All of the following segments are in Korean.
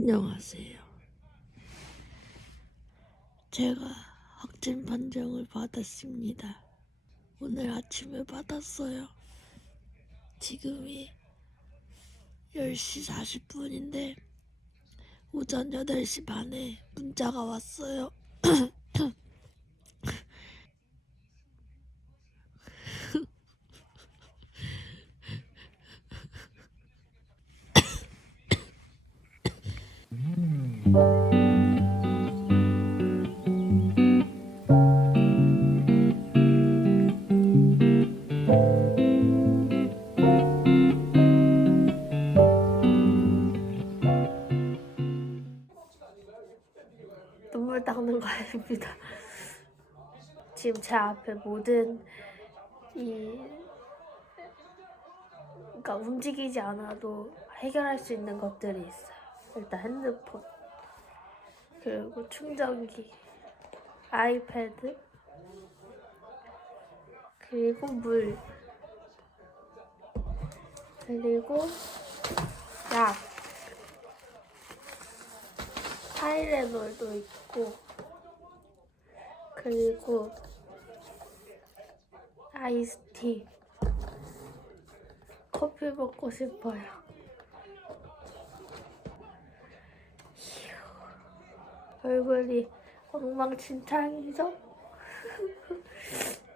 안녕하세요. 제가 확진 판정을 받았습니다. 오늘 아침에 받았어요. 지금이 10시 40분인데 오전 8시 반에 문자가 왔어요. 눈물 닦는 거 아닙니다. 지금 제 앞에 모든 이 그러니까 움직이지 않아도 해결할 수 있는 것들이 있어요. 일단 핸드폰 그리고 충전기, 아이패드 그리고 물 그리고 약 타이레놀도 있고 그리고 아이스티 커피 먹고 싶어요 얼굴이 엉망진창이죠?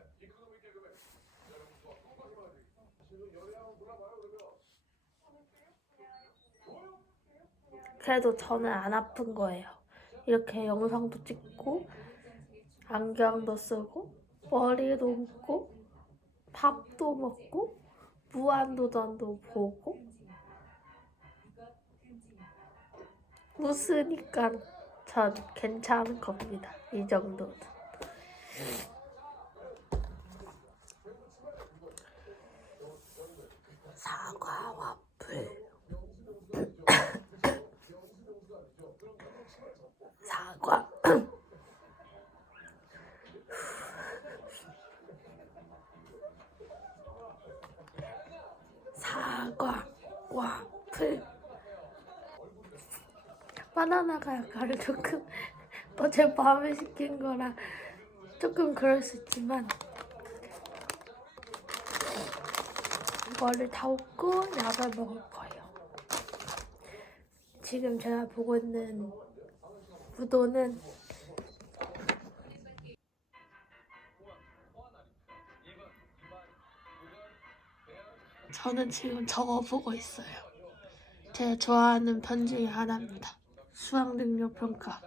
그래도 저는 안 아픈 거예요. 이렇게 영상도 찍고, 안경도 쓰고, 머리도 묶고, 밥도 먹고, 무한도전도 보고, 웃으니까 전 괜찮은 겁니다. 이 정도는. 사과 와플. 사과. 사과 와플. 바나나가 약간 조금 어제 밤에 시킨 거라 조금 그럴 수 있지만 이거를 다 먹고 약을 먹을 거예요. 지금 제가 보고 있는 구도는 저는 지금 저거 보고 있어요. 제가 좋아하는 편 중에 하나입니다. 수학 능력 평가.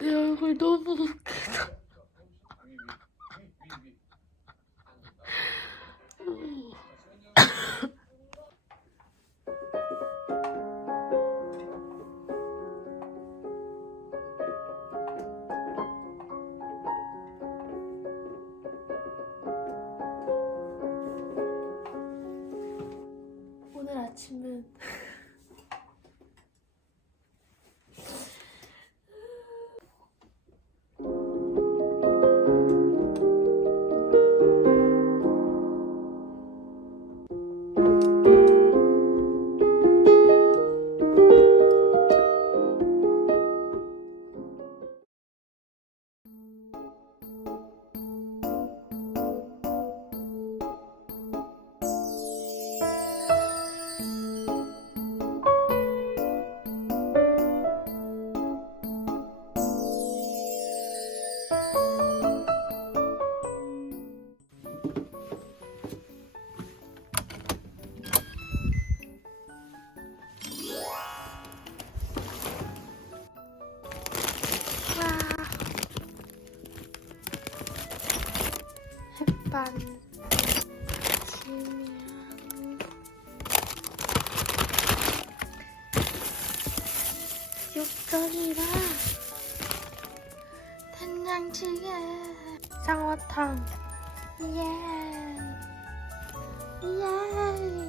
내 얼굴 너무 웃기다. 아침이야 육전이랑 된장찌개. 상어탕. 예. 예.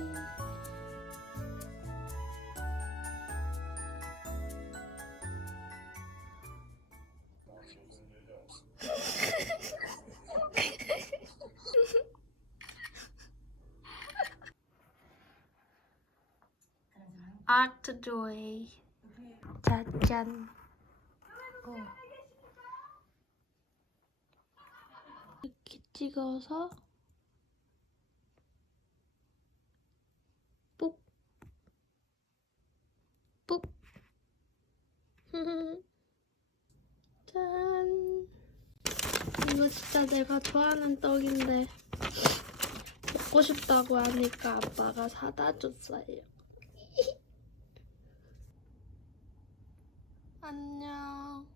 Do it. 짜잔. 어. 이렇게 찍어서 뽁. 뽁. 짠. 이거 진짜 내가 좋아하는 떡인데 먹고 싶다고 하니까 아빠가 사다 줬어요. 안녕.